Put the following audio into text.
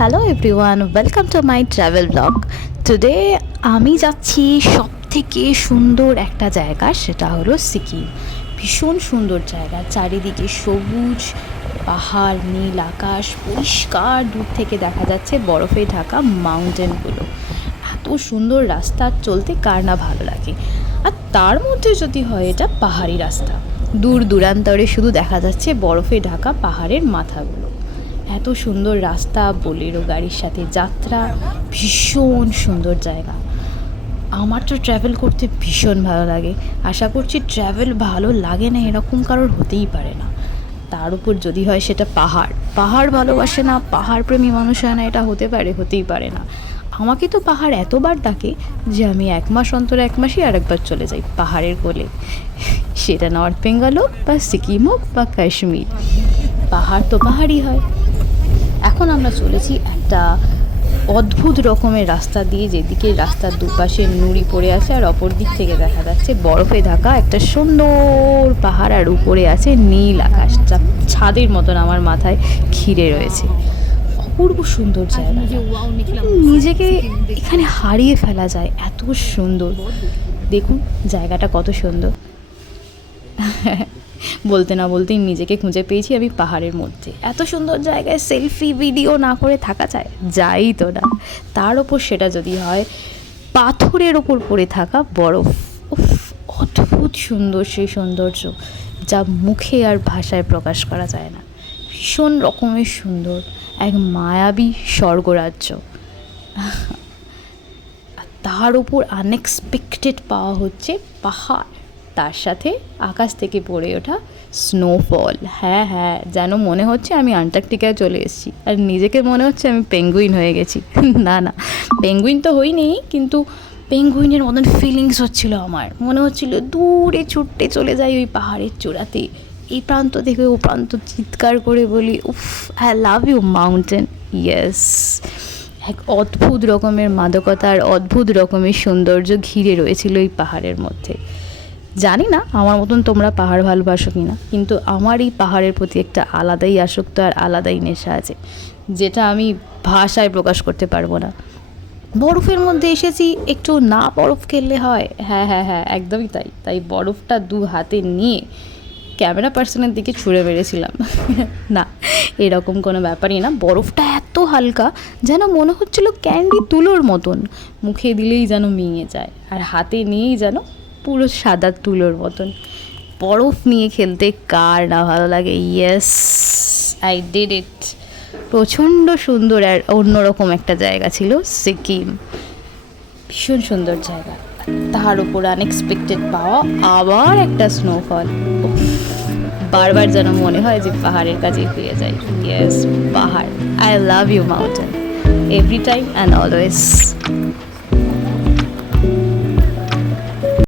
Hello everyone, welcome to my travel blog. Today আমি যাচ্ছি সব থেকে সুন্দর একটা জায়গা, সেটা হলো সিকিম। ভীষণ সুন্দর জায়গা, চারিদিকে সবুজ পাহাড়, নীল আকাশ, পরিষ্কার দূর থেকে দেখা যাচ্ছে বরফে ঢাকা মাউন্টেনগুলো। এত সুন্দর রাস্তা, চলতে কার না ভালো লাগে। আর তার মধ্যে যদি হয় এটা পাহাড়ি রাস্তা, দূর দূরান্তরে শুধু দেখা যাচ্ছে বরফে ঢাকা পাহাড়ের মাথাগুলো। এত সুন্দর রাস্তা, বোলেরো গাড়ির সাথে যাত্রা, ভীষণ সুন্দর জায়গা। আমার তো ট্র্যাভেল করতে ভীষণ ভালো লাগে। আশা করছি ট্র্যাভেল ভালো লাগে না এরকম কারোর হতেই পারে না। তার উপর যদি হয় সেটা পাহাড়, পাহাড় ভালোবাসে না, পাহাড় প্রেমী মানুষ হয় না, এটা হতেই পারে না। আমাকে তো পাহাড় এতবার ডাকে যে আমি 1 মাস অন্তর 1 মাসই আরেকবার চলে যাই পাহাড়ের কোলে। সেটা নর্থ বেঙ্গল হোক বা সিকিম হোক বা কাশ্মীর, পাহাড় তো পাহাড়ই হয়। এখন আমরা চলেছি একটা অদ্ভুত রকমের রাস্তা দিয়ে, যেদিকে রাস্তার দুপাশে নুড়ি পড়ে আছে আর অপর দিক থেকে দেখা যাচ্ছে বরফে ঢাকা একটা সুন্দর পাহাড়, আর উপরে আছে নীল আকাশ, যা ছাদের মতন আমার মাথায় ঘিরে রয়েছে। অপূর্ব সুন্দর জায়গা, নিজেকে এখানে হারিয়ে ফেলা যায়, এত সুন্দর। দেখুন জায়গাটা কত সুন্দর। বলতে না বলতেই নিজেকে খুঁজে পেয়েছি আমি পাহাড়ের মধ্যে। এত সুন্দর জায়গায় সেলফি ভিডিও না করে থাকা যায়? যাই তো না। তার ওপর সেটা যদি হয় পাথরের ওপর পড়ে থাকা বরফ, উফ, অদ্ভুত সুন্দর সেই সৌন্দর্য, যা মুখে আর ভাষায় প্রকাশ করা যায় না। ভীষণ রকমের সুন্দর, এক মায়াবী স্বর্গরাজ্য। তার ওপর আনএক্সপেক্টেড পাওয়া হচ্ছে পাহাড়, তার সাথে আকাশ থেকে পড়ে ওঠা স্নোফল। হ্যাঁ হ্যাঁ, যেন মনে হচ্ছে আমি আন্টার্কটিকায় চলে এসেছি, আর নিজেকে মনে হচ্ছে আমি পেঙ্গুইন হয়ে গেছি। না না, পেঙ্গুইন তো হইনি, কিন্তু পেঙ্গুইনের মতন ফিলিংস হচ্ছিল আমার। মনে হচ্ছিল দূরে ছুটতে চলে যাই ওই পাহাড়ের চূড়াতে, এই প্রান্ত থেকে ও প্রান্ত চিৎকার করে বলি, উফ, I love you mountain. Yes, এক অদ্ভুত রকমের মাদকতা আর অদ্ভুত রকমের সৌন্দর্য ঘিরে রয়েছিল এই পাহাড়ের মধ্যে। জানি না আমার মতন তোমরা পাহাড় ভালোবাসো কি না, কিন্তু আমার এই পাহাড়ের প্রতি একটা আলাদাই আসক্ত আর আলাদাই নেশা আছে, যেটা আমি ভাষায় প্রকাশ করতে পারবো না। বরফের মধ্যে এসেছি, একটু না বরফ খেললে হয়? হ্যাঁ হ্যাঁ হ্যাঁ, একদমই তাই। তাই বরফটা 2 হাতে নিয়ে ক্যামেরা পার্সনের দিকে ছুঁড়ে মেরেছিলাম। না, এরকম কোনো ব্যাপারই না। বরফটা এত হালকা যেন মনে হচ্ছিল ক্যান্ডি তুলোর মতন, মুখে দিলেই যেন মিঙে যায়, আর হাতে নিয়েই যেন পুরো সাদা তুলোর মতন। বরফ নিয়ে খেলতে কার না ভালো লাগে? Yes, I did it. প্রচণ্ড সুন্দর আর অন্যরকম একটা জায়গা ছিল সিকিম, ভীষণ সুন্দর জায়গা। তার উপর আনএক্সপেক্টেড পাওয়া আবার একটা স্নোফল, বারবার যেন মনে হয় যে পাহাড়ের কাছে ফিরে যাই। ইয়েস, পাহাড়, I love you mountain, every time and always.